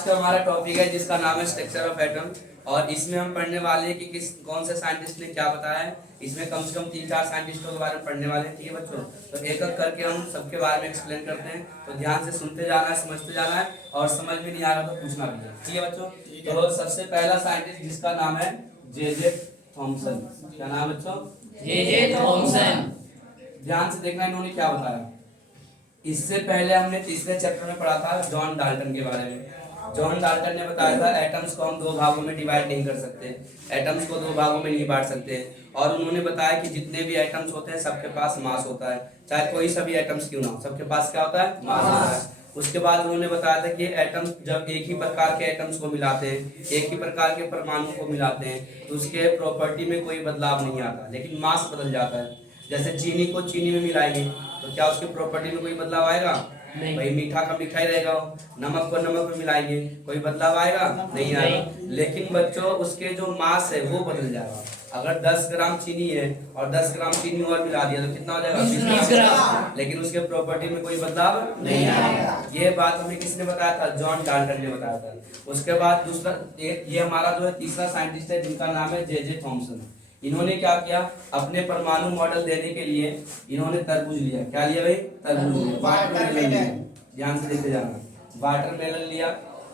आज का हमारा टॉपिक है जिसका नाम है स्ट्रक्चर ऑफ एटम। और इसमें हम पढ़ने वाले हैं कि कौन से साइंटिस्ट ने क्या बताया है। इसमें कम से कम 3-4 साइंटिस्टों के बारे में पढ़ने वाले हैं। ठीक है बच्चों, तो एक एक करके हम सबके बारे में एक्सप्लेन करते हैं। तो ध्यान से सुनते जाना है, समझते जाना है, और समझ में नहीं आ रहा तो पूछना भी है। ठीक है बच्चों, तो सबसे पहला साइंटिस्ट जिसका नाम है जे थॉमसन। क्या नाम है बच्चों? J Thomson. ध्यान से देखना इन्होंने क्या बताया। इससे पहले हमने तीसरे चैप्टर में पढ़ा था जॉन डाल्टन के बारे में। जॉन डाल्टन ने बताया था एटम्स को हम दो भागों में डिवाइड नहीं कर सकते, एटम्स को दो भागों में नहीं बांट सकते। और उन्होंने बताया कि जितने भी एटम्स होते हैं सबके पास मास होता है, चाहे कोई सा भी एटम्स क्यों ना हो, सबके पास क्या होता है? मास होता है। उसके बाद उन्होंने बताया था कि एटम्स जब एक ही प्रकार के एटम्स को मिलाते हैं, एक ही प्रकार के परमाणु को मिलाते हैं, तो उसके प्रॉपर्टी में कोई बदलाव नहीं आता, लेकिन मास बदल जाता है। जैसे चीनी को चीनी में मिलाएंगे तो क्या उसके प्रॉपर्टी में कोई बदलाव आएगा? नहीं। भाई मीठा का मीठा ही रहेगा। नमक को नमक में मिलाएंगे, कोई बदलाव आएगा? नहीं आएगा। लेकिन बच्चों उसके जो मास है वो बदल जाएगा। अगर 10 ग्राम चीनी है और 10 ग्राम चीनी और मिला दिया तो कितना हो जाएगा? 20 ग्राम। लेकिन उसके प्रॉपर्टी में कोई बदलाव नहीं आएगा। ये बात हमें किसने बताया था? जॉन डाल्टन ने बताया था। उसके बाद दूसरा ये हमारा जो है तीसरा साइंटिस्ट है जिनका नाम है जे थॉमसन। इन्होंने क्या किया? अपने परमाणु मॉडल देने के लिए इन्होंने तरबूज लिया। क्या लिया भाई? तरबूज लिया, वाटरमेलन लिया। ध्यान से देखते जाना, वाटरमेलन लिया।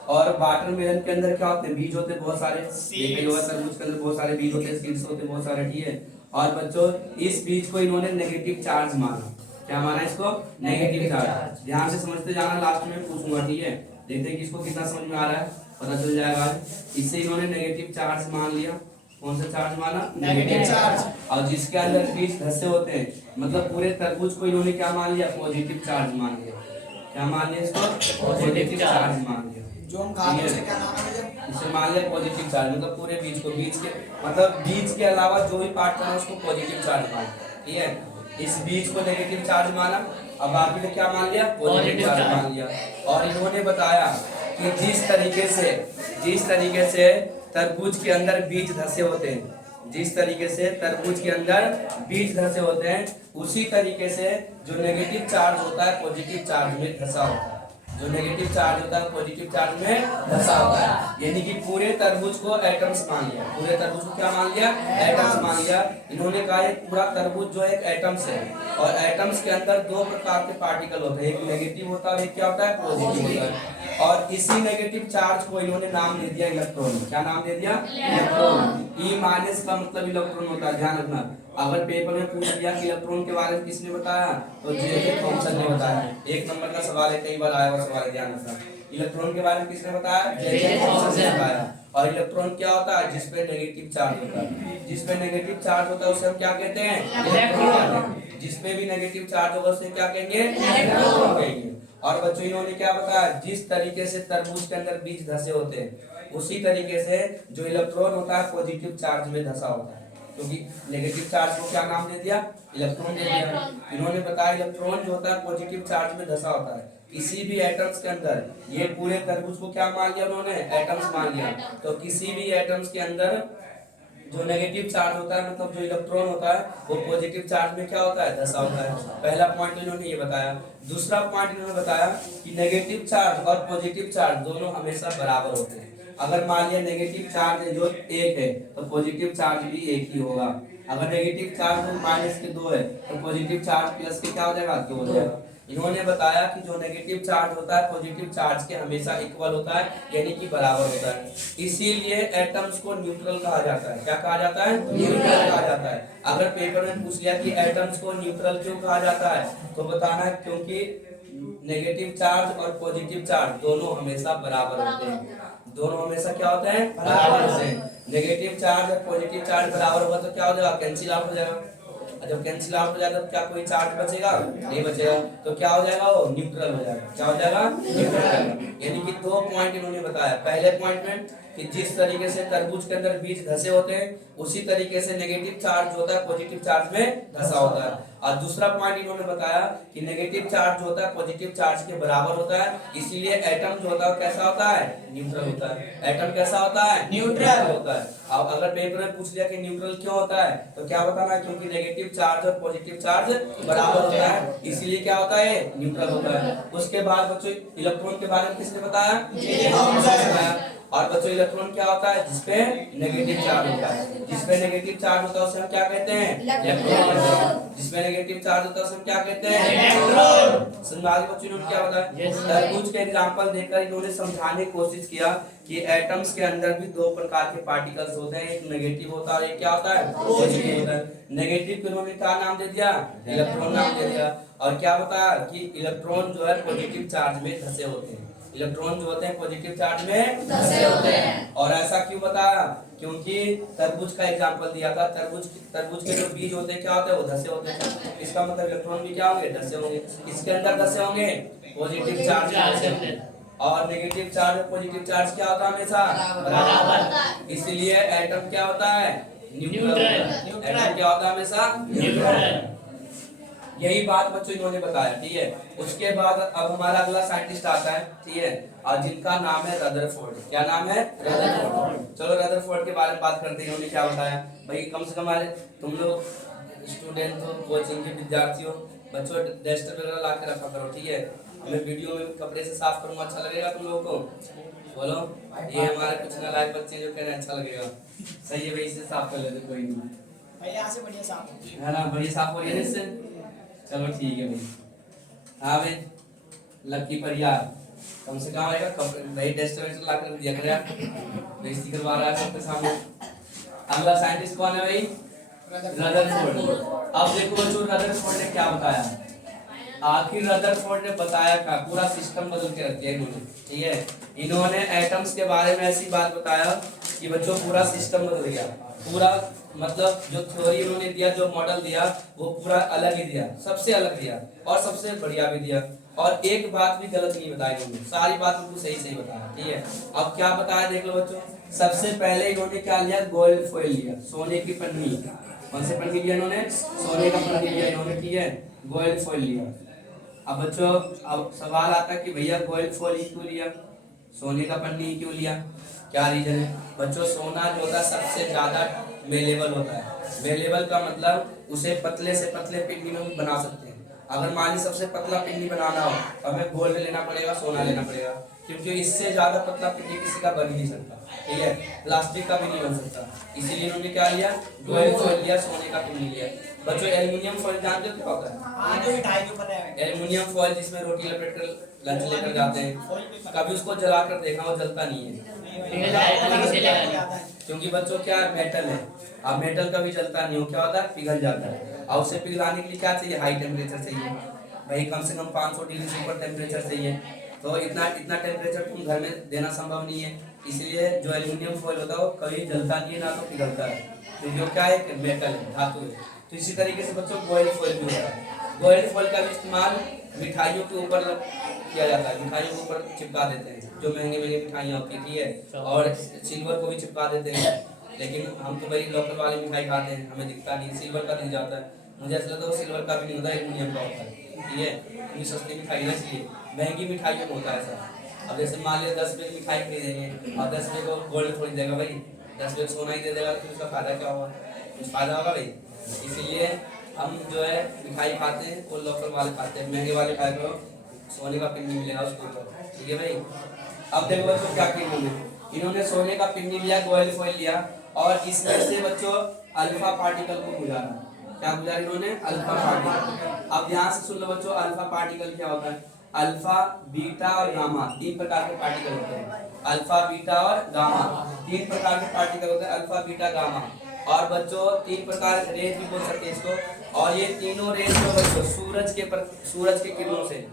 और वाटरमेलन के अंदर क्या होते हैं? बीज होते हैं बहुत सारे। तरबूज के अंदर बहुत सारे बीज होते हैं, सीड्स होते हैं बहुत सारे। ठीक है, और बच्चों इस बीज को इन्होंने नेगेटिव चार्ज माना। क्या माना इसको? Negative charge. ध्यान से समझते जाना, लास्ट में पूछूंगा। ठीक है, देखते हैं कि इसको कितना समझ में आ रहा है, पता चल जाएगा। इससे इन्होंने नेगेटिव चार्ज मान लिया। कौन सा चार्ज माना? Negative charge. और जिसके अंदर बीज धसे होते हैं, मतलब पूरे तरबूज को इन्होंने क्या मान लिया? पॉजिटिव चार्ज मान लिया। क्या मान लिया इसको? पॉजिटिव चार्ज मान लिया। जो हम खाते हैं क्या नाम है? इसे मान लिया पॉजिटिव चार्ज, मतलब पूरे बीज को, बीज के मतलब बीज के अलावा जो भी पार्ट था उसको पॉजिटिव चार्ज मान लिया। ठीक है, इस बीज को नेगेटिव चार्ज माना, अब बाकी ने क्या मान लिया? पॉजिटिव चार्ज मान लिया। और इन्होंने बताया कि जिस तरीके से तरबूज के अंदर बीज धसे होते हैं, जिस तरीके से तरबूज के अंदर बीज धसे होते हैं, उसी तरीके से जो नेगेटिव चार्ज होता है पॉजिटिव चार्ज में धसा होता है। जो नेगेटिव चार्ज होता है पॉजिटिव चार्ज में धसा होता है। यानी कि पूरे तरबूज को एटम्स मान लिया। पूरे तरबूज को क्या मान लिया? एटम्स मान लिया। इन्होंने कहा एक पूरा तरबूज जो है एक एटम्स है, और एटम्स के अंदर दो प्रकार के पार्टिकल होते हैं, एक नेगेटिव होता है और एक क्या होता है? पॉजिटिव होता है। और इसी नेगेटिव चार्ज को इन्होंने नाम दे दिया इलेक्ट्रॉन। क्या नाम दे दिया? इलेक्ट्रॉन। ई माइनस का मतलब इलेक्ट्रॉन होता है, ध्यान रखना। अगर पेपर में पूछ लिया कि इलेक्ट्रॉन के बारे में किसने बताया, तो जे थॉमसन ने बताया। 1 नंबर का सवाल है, कई बार आया हुआ सवाल है, ध्यान रखना। इलेक्ट्रॉन के बारे में किसने बताया? जे थॉमसन ने बताया। और इलेक्ट्रॉन क्या होता है? जिसपे नेगेटिव चार्ज होता है। जिसपे नेगेटिव चार्ज होता है उसे हम क्या कहते हैं? इलेक्ट्रॉन। जिसपे भी नेगेटिव चार्ज होगा उसे क्या कहेंगे? इलेक्ट्रॉन कहेंगे। और बच्चों इन्होंने क्या बताया? जिस तरीके से तरबूज के अंदर बीज धसे होते हैं, उसी तरीके से जो इलेक्ट्रॉन होता है पॉजिटिव चार्ज में धसा होता है। क्योंकि नेगेटिव चार्ज को क्या नाम दे दिया? इलेक्ट्रॉन दे दिया। इन्होंने बताया इलेक्ट्रॉन जो होता है पॉजिटिव चार्ज में धसा होता है। किसी भी एटम्स के अंदर, ये पूरे तरबूज को क्या मान लिया उन्होंने? एटम्स मान लिया। तो किसी भी एटम्स के अंदर जो नेगेटिव चार्ज होता है, मतलब जो इलेक्ट्रॉन होता है, वो पॉजिटिव चार्ज में क्या होता है? धसा होता है। पहला पॉइंट इन्होंने ये बताया। दूसरा पॉइंट इन्होंने बताया कि नेगेटिव चार्ज और पॉजिटिव चार्ज दोनों हमेशा बराबर होते हैं। अगर मान लिया नेगेटिव चार्ज जो 1 है तो पॉजिटिव चार्ज भी 1 ही होगा। अगर नेगेटिव चार्ज माइनस के 2 है तो पॉजिटिव चार्ज प्लस के क्या हो जाएगा? 2 हो जाएगा। इन्होंने बताया कि जो नेगेटिव चार्ज होता है पॉजिटिव चार्ज के हमेशा इक्वल होता है, यानी कि बराबर होता है। इसीलिए एटम्स को न्यूट्रल कहा जाता है। क्या कहा जाता है? न्यूट्रल कहा जाता है। अगर पेपर में पूछ लिया कि एटम्स को न्यूट्रल क्यों कहा जाता है, तो बताना है क्योंकि नेगेटिव चार्ज और पॉजिटिव चार्ज दोनों हमेशा बराबर होते हैं। दोनों हमेशा क्या होते हैं? बराबर होते हैं। नेगेटिव चार्ज और पॉजिटिव चार्ज बराबर होगा तो क्या हो जाएगा? कैंसिल आउट हो जाएगा। जब कैंसिल आउट हो जाएगा तो क्या कोई चार्ज बचेगा? नहीं बचेगा। तो क्या हो जाएगा? वो न्यूट्रल हो जाएगा। क्या हो जाएगा? न्यूट्रल हो जाएगा। यानी कि 2 पॉइंट इन्होंने बताया। पहले पॉइंट में कि जिस तरीके से तरबूज के अंदर बीज धसे होते हैं, उसी तरीके से नेगेटिव चार्ज होता है पॉजिटिव चार्ज में धसा होता है। और दूसरा पॉइंट इन्होंने बताया कि नेगेटिव चार्ज जो होता है पॉजिटिव चार्ज के बराबर होता है, इसीलिए एटम जो होता है कैसा होता है, न्यूट्रल होता है। एटम कैसा होता है, न्यूट्रल होता है। अब अगर पेपर में पूछ लिया कि न्यूट्रल क्यों होता है, तो क्या बताना, क्योंकि नेगेटिव चार्ज और पॉजिटिव चार्ज बराबर होता है, इसीलिए क्या होता है, न्यूट्रल होता है। उसके बाद बच्चों इलेक्ट्रॉन के बारे में किसने बताया, और बच्चों इलेक्ट्रॉन क्या होता है, जिसपे नेगेटिव चार्ज होता है। जिसपे नेगेटिव चार्ज होता है उसे हम क्या कहते हैं, इलेक्ट्रॉन। जिसपे नेगेटिव चार्ज होता है उसे हम क्या कहते हैं, इलेक्ट्रॉन। समझा गए बच्चों, इन्होंने क्या बताया। तरबूज के एग्जांपल देकर इन्होंने समझाने की कोशिश किया कि एटम्स के अंदर भी दो प्रकार के पार्टिकल्स होते हैं, एक नेगेटिव होता है और एक क्या होता है, पॉजिटिव होता है। नेगेटिव को इन्होंने क्या नाम दे दिया, इलेक्ट्रॉन नाम दे दिया। और क्या बताया कि इलेक्ट्रॉन जो है पॉजिटिव चार्ज में धसे होते हैं। इलेक्ट्रॉन जो होते हैं पॉजिटिव चार्ज में धसे होते हैं। और ऐसा क्यों बताया, क्योंकि तरबूज का एग्जांपल दिया था। तरबूज के जो बीज होते हैं क्या होते हैं, वो धसे होते हैं। इसका मतलब इलेक्ट्रॉन भी क्या होंगे, धसे होंगे। इसके अंदर धसे होंगे पॉजिटिव चार्ज, और नेगेटिव चार्ज और पॉजिटिव चार्ज क्या होता है, हमेशा बराबर। इसलिए एटम क्या होता है, न्यूट्रल। एटम क्या होता है, हमेशा न्यूट्रल। यही बात बच्चों इन्होंने बताया, ठीक है। उसके बाद अब हमारा अगला साइंटिस्ट आता है, ठीक है, और जिनका नाम है रदरफोर्ड। क्या नाम है, रदरफोर्ड। चलो रदरफोर्ड के बारे में बात करते हैं। इन्होंने क्या बताया भाई, कम से कम तुम लोग स्टूडेंट हो, कोचिंग के विद्यार्थी हो, बच्चों डस्टर वगैरह ला के रखा करो, ठीक है। मैं वीडियो में कपड़े से साफ करूंगा, अच्छा लगेगा तुम लोगों को, बोलो। ये हमारे कुछ नालायक बच्चे जो कह रहे हैं अच्छा लगेगा, सही है भाई, इसे साफ कर लेते, कोई नहीं भाई यहाँ से बढ़िया साफ है ना, बढ़िया साफ हो रही है इससे। चलो ठीक है भाई। हाँ भाई लकी परियार, कम से कम आएगा भाई, डस्टर वेस्टर ला कर दिया कर यार, बेइज्जती करवा रहा है सबके सामने। अगला साइंटिस्ट कौन है भाई, रदरफोर्ड। अब देखो बच्चों रदरफोर्ड ने क्या बताया। आखिर रदरफोर्ड ने बताया क्या, पूरा सिस्टम बदल के रख दिया इन्होंने, ठीक है। इन्होंने एटम्स के बारे में ऐसी बात बताया कि बच्चों पूरा सिस्टम बदल गया। पूरा मतलब जो थ्योरी उन्होंने दिया, जो मॉडल दिया, वो पूरा अलग ही दिया, सबसे अलग दिया और सबसे बढ़िया भी दिया। और एक बात भी गलत नहीं बताई उन्होंने, सारी बात उनको सही सही बताया, ठीक है। अब क्या बताया देख लो बच्चों। सबसे पहले इन्होंने क्या लिया, गोल्ड फॉइल लिया, सोने की पन्नी। कौन से पन्नी लिया इन्होंने, सोने का पन्नी लिया इन्होंने, ठीक है, गोल्ड फॉइल लिया। अब बच्चों अब सवाल आता है कि भैया गोल्ड फॉइल क्यों लिया, सोने का पन्नी क्यों लिया, क्या रीजन है बच्चों। सोना जो होता है सबसे ज्यादा मेलेबल होता है। मेलेबल का मतलब उसे पतले से पतले पिंडी में बना सकते हैं। अगर मान ली सबसे पतला पिंडी बनाना हो तो हमें गोल्ड लेना पड़ेगा, सोना लेना पड़ेगा, क्योंकि इससे ज्यादा पतला पिंडी किसी का बन ही नहीं सकता, ठीक है, प्लास्टिक का भी नहीं बन सकता। इसीलिए इन्होंने क्या लिया, गोल्ड फॉइल लिया, सोने का पिंडी लिया। बच्चों एल्युमिनियम फॉइल जानते हो क्या होता है, एल्युमिनियम फॉइल जिसमें रोटी लपेट कर लंच लेकर जाते हैं, कभी उसको जलाकर देखा, वो जलता नहीं है, क्योंकि बच्चों क्या मेटल है। अब मेटल कभी जलता नहीं हो, क्या होता है, पिघल जाता है। और उसे पिघलाने के लिए क्या चाहिए, हाई टेम्परेचर चाहिए भाई, कम से कम 500 डिग्री से ऊपर टेम्परेचर चाहिए। तो इतना टेम्परेचर तुम घर में देना संभव नहीं है, इसलिए जो एल्युमिनियम फॉइल होता है वो कभी जलता नहीं है, ना तो पिघलता है, क्योंकि वो क्या है, मेटल है, धातु है। तो इसी तरीके से बच्चों गोल्ड फॉइल भी होता है। गोल्ड फॉइल का भी इस्तेमाल मिठाइयों के ऊपर किया जाता है, मिठाइयों के ऊपर चिपका देते हैं, जो महंगे महंगे मिठाइयाँ होती है, ठीक है, और सिल्वर को भी चिपका देते हैं। लेकिन हम तो भाई लोकल वाली मिठाई खाते हैं, हमें दिखता नहीं, सिल्वर का दिख जाता है। मुझे ऐसा लगता है वो सिल्वर का भी नहीं होता, एल्युमिनियम का होता है, ठीक है, क्योंकि सस्ती मिठाई ना, इसलिए महंगी मिठाइयों में होता है ऐसा। अब जैसे मान लिया 10 रुपये की मिठाई खरीदेंगे और 10 रुपये को गोल्ड थोड़ी देगा भाई, 10 रुपये सोना ही दे देगा, तो उसका फायदा क्या होगा, कुछ फायदा होगा भाई। इसीलिए हम जो है मिठाई खाते हैं वो लोकल वाले खाते हैं, महंगे वाले खाए तो सोने का पिंडी मिलेगा उसके ऊपर, ठीक है भाई। अब देखो बच्चों क्या किया इन्होंने सोने का पिंडी लिया, गोल्ड फॉइल लिया, और इसमें से बच्चों अल्फा पार्टिकल को गुजारा। क्या गुजारा इन्होंने, अल्फा पार्टिकल। अब ध्यान से सुन लो बच्चों, अल्फा पार्टिकल क्या होता है, अल्फा बीटा और गामा 3 प्रकार के पार्टिकल होते हैं। अल्फा बीटा और गामा 3 प्रकार के पार्टिकल होते हैं, अल्फा बीटा गामा। और बच्चों 3 प्रकार के रेज भी बोल सकते हैं इसको, और ये तीनों रेज जो बच्चों सूरज के किरणों से,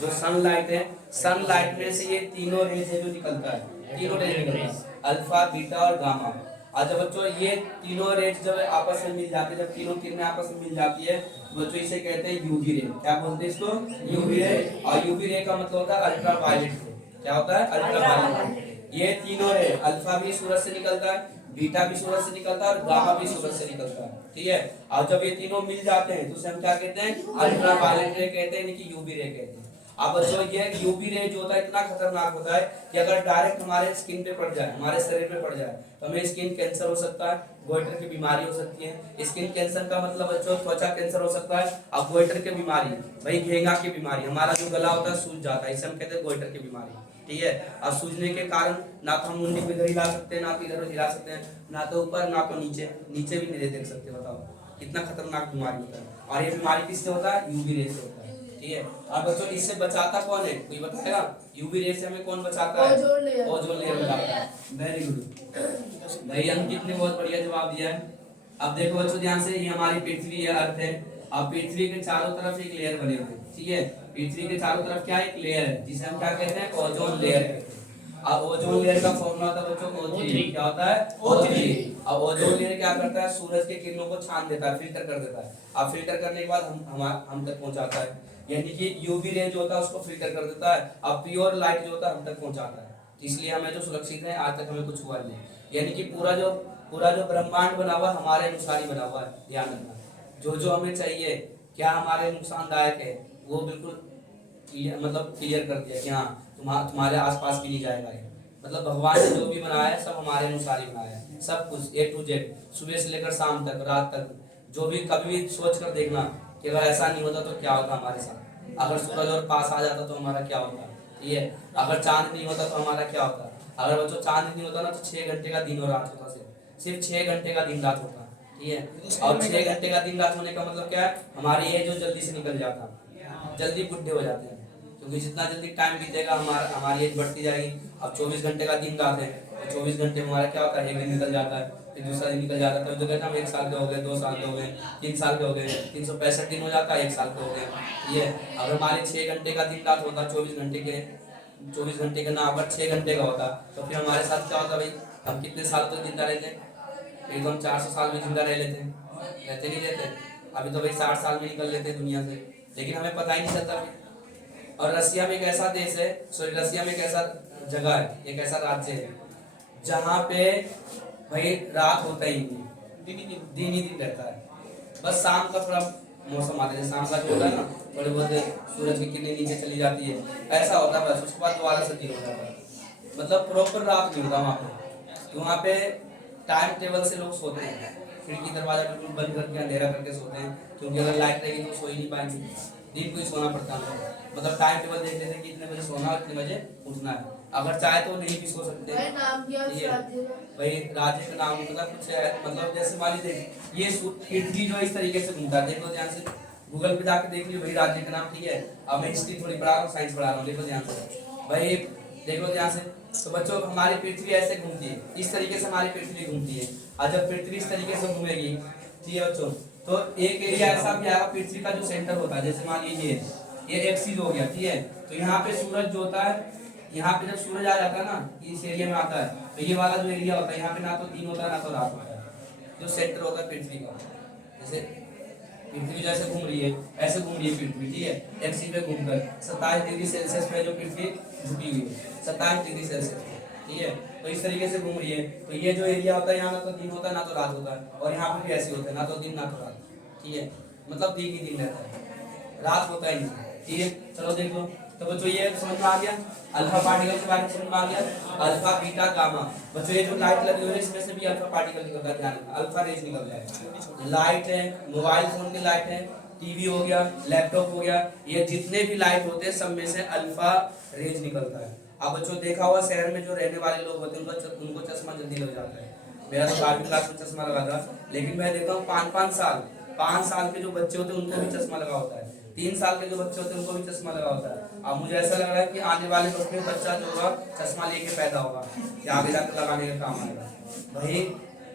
जो सनलाइट है, सनलाइट में से ये तीनों रेज है जो निकलता है, तीनों रेज निकलता है, अल्फा बीटा और गामा। और जब बच्चों ये तीनों रेज जब आपस में मिल जाते हैं, जब तीनों किरणें आपस में मिल जाती है, तो बच्चों इसे कहते हैं यूवी रे। क्या बोलते हैं इसको, यूवी रे। और यूवी रे का मतलब होता है अल्ट्रा वायलेट रे। क्या होता है, अल्ट्रा वायलेट। ये तीनों रे, अल्फा भी सूरज से निकलता है, बीटा भी सूरज से निकलता है और गामा भी सूरज से निकलता है, ठीक है। और जब ये तीनों मिल जाते हैं तो उसे हम क्या कहते हैं, अल्ट्रा वायलेट रे कहते हैं, यानी कि यूवी रे कहते हैं। अब बच्चों ये यूवी रे जो होता है इतना खतरनाक होता है कि अगर डायरेक्ट हमारे स्किन पे पड़ जाए, हमारे शरीर पे पड़ जाए, तो हमें स्किन कैंसर हो सकता है, गोइटर की बीमारी हो सकती है। स्किन कैंसर का मतलब बच्चों त्वचा कैंसर हो सकता है। अब गोइटर की बीमारी, भाई घेंगा की बीमारी, हमारा जो गला होता है सूज जाता है, इसे हम कहते हैं गोइटर की बीमारी, ठीक है। अब सूजने के कारण ना तो हम मुंडी को इधर हिला सकते हैं, ना तो इधर हिला सकते हैं, ना तो ऊपर ना तो नीचे, नीचे भी नहीं देख सकते। बताओ कितना खतरनाक बीमारी होता है। और ये बीमारी किससे होता है, यूवी रे से होता है, ठीक है। अब बच्चों इससे बचाता कौन है, कोई बताएगा? यूवी रे से हमें कौन बचाता है? ओजोन लेयर बचाता है। वेरी गुड भाई, अंकित ने बहुत बढ़िया जवाब दिया है। अब देखो बच्चों ध्यान से, ये हमारी पृथ्वी है, अर्थ है। अब पृथ्वी के चारों तरफ एक लेयर बने हुए हैं, ठीक है। पृथ्वी के चारों तरफ क्या एक लेयर है जिसे हम क्या कहते हैं, ओजोन लेयर कहते हैं। अब ओजोन लेयर का फॉर्मूला होता है बच्चों O3, क्या होता है O3। अब ओजोन लेयर क्या करता है, सूरज के किरणों को छान देता है, फिल्टर कर देता है। अब फिल्टर करने के बाद हम तक पहुंचाता है, यानी कि यूवी रे जो होता है उसको फिल्टर कर देता है। अब प्योर लाइट जो होता है हम तक पहुंचाता है, इसलिए हमें जो सुरक्षित है, आज तक हमें कुछ हुआ नहीं। यानी कि पूरा जो ब्रह्मांड बना हुआ हमारे अनुसार ही बना हुआ है, ध्यान रखना। जो जो हमें चाहिए, क्या हमारे नुकसानदायक है, वो बिल्कुल क्लियर कर दिया कि हाँ तुम्हारे आसपास भी नहीं जाएगा ये। मतलब भगवान ने जो भी बनाया है सब हमारे अनुसार ही बनाया है, सब कुछ A to Z, सुबह से लेकर शाम तक, रात तक। जो भी कभी भी सोच कर देखना कि अगर ऐसा नहीं होता तो क्या होता हमारे साथ, अगर सूरज और पास आ जाता तो हमारा क्या होता, ठीक है। अगर चांद नहीं होता तो हमारा क्या होता, अगर बच्चों चांद नहीं होता ना तो 6 घंटे का दिन और रात होता, सिर्फ 6 घंटे का दिन रात होता, ठीक है। और 6 घंटे का दिन रात होने का मतलब क्या है, हमारी एज जो जल्दी से निकल जाता, जल्दी बुढ़े हो जाते हैं, क्योंकि जितना जल्दी टाइम बीतेगा हमारी एज बढ़ती जाएगी। अब 24 घंटे का दिन रात है, तो 24 घंटे में हमारा क्या होता है, एक दिन निकल जाता है, फिर दूसरा दिन निकल जाता है, तो कहते हैं हम 1 साल के हो गए, 2 साल के हो गए, 3 साल के हो गए, 365 दिन हो जाता है, 1 साल के हो गए। ये अगर हमारे 6 घंटे का दिन रात होता, 24 घंटे के ना अगर 6 घंटे का होता, तो फिर हमारे साथ क्या होता भाई, हम कितने साल तक जिंदा रहते, एकदम 400 साल में जिंदा रह लेते, रहते नहीं रहते। अभी तो भाई 60 साल में निकल लेते दुनिया से, लेकिन हमें पता ही नहीं चलता। और रसिया में एक ऐसा देश है, सॉरी रसिया में एक ऐसा जगह है, एक ऐसा राज्य है जहाँ पे भाई रात होता ही नहीं, दिन ही दिन रहता है। बस शाम का थोड़ा मौसम आता है, शाम का जो होता है ना, थोड़े बहुत सूरज की किरणें नीचे चली जाती है, ऐसा होता है बस। उसके बाद दोबारा से दिन हो जाता है, मतलब प्रॉपर रात नहीं होता वहाँ पे। तो वहाँ पे टाइम टेबल से लोग सोते हैं, खिड़की दरवाजा बिल्कुल बंद करके अंधेरा करके सोते हैं, क्योंकि अगर लाइट रहेगी तो सो ही नहीं पाएंगे, दिन को ही सोना पड़ता है। मतलब टाइम टेबल देख लेते हैं कि इतने बजे सोना और इतने बजे उठना है। अगर चाहे तो नहीं भी सो सकते हैं। भाई राज्य का नाम मतलब कुछ है, मतलब जैसे मान लीजिए ये पृथ्वी जो इस तरीके से घूमता है, देखो ध्यान से, गूगल पे जाके देख लियो भाई राज्य का नाम, ठीक है। अब मैं हिस्ट्री थोड़ी पढ़ा रहा हूँ, साइंस पढ़ा रहा हूँ, देखो ध्यान से भाई, देखो ध्यान से। तो बच्चों हमारी पृथ्वी ऐसे घूमती है, इस तरीके से हमारी पृथ्वी घूमती है। और जब पृथ्वी इस तरीके से घूमेगी, ठीक है बच्चों, तो एक एरिया ऐसा भी आएगा पृथ्वी का जो सेंटर होता है, जैसे मान लीजिए ये एक्सिस हो गया, ठीक है। तो यहाँ पे सूरज जो होता है, यहाँ पे जब सूरज आ जाता है ना, इस एरिया में आता है, तो ये वाला जो एरिया होता है यहाँ पे ना तो दिन होता है ना तो रात होता है, जो सेंटर होता है पृथ्वी का। जैसे पृथ्वी जैसे घूम रही है ऐसे घूम रही है पृथ्वी, ठीक है, एक्सिस पे घूमकर 27 डिग्री सेल्सियस पे जो पृथ्वी झुकी हुई है, 27 डिग्री सेल्सियस, ठीक है। तो इस तरीके से घूम रही है। तो ये जो एरिया होता है यहाँ ना तो दिन होता है ना तो रात होता है, और यहाँ पे भी ऐसे होता है, ना तो दिन ना तो रात, ठीक है। मतलब दिन ही दिन रहता है, रात होता ही नहीं, ठीक है। चलो देख लो, तो बच्चों ये समझ में आ गया, अल्फा पार्टिकल के बारे में समझ में आ गया, अल्फा बीटा गामा। बच्चों ये जो लाइट लगी हुई है इसमें से भी अल्फा पार्टिकल निकलता है, ध्यान रखना, अल्फा रेज निकल जाएगा। लाइट है, मोबाइल फोन की लाइट है, टीवी हो गया, लैपटॉप हो गया, ये जितने भी लाइट होते हैं सब में से अल्फा रेज निकलता है। अब बच्चों देखा हुआ शहर में जो रहने वाले लोग होते हैं उनको चश्मा जल्दी लग जाता है। मेरा तो 12वीं क्लास में चश्मा लगा था, लेकिन मैं देखता हूँ 5 साल के जो बच्चे होते हैं उनको भी चश्मा लगा होता है, 3 साल के जो बच्चे होते हैं उनको भी चश्मा लगा होता है। अब मुझे ऐसा लग रहा है कि आने वाले वक्त में बच्चा जो होगा चश्मा लेके पैदा होगा, या आगे जाकर लगाने का काम आएगा भाई,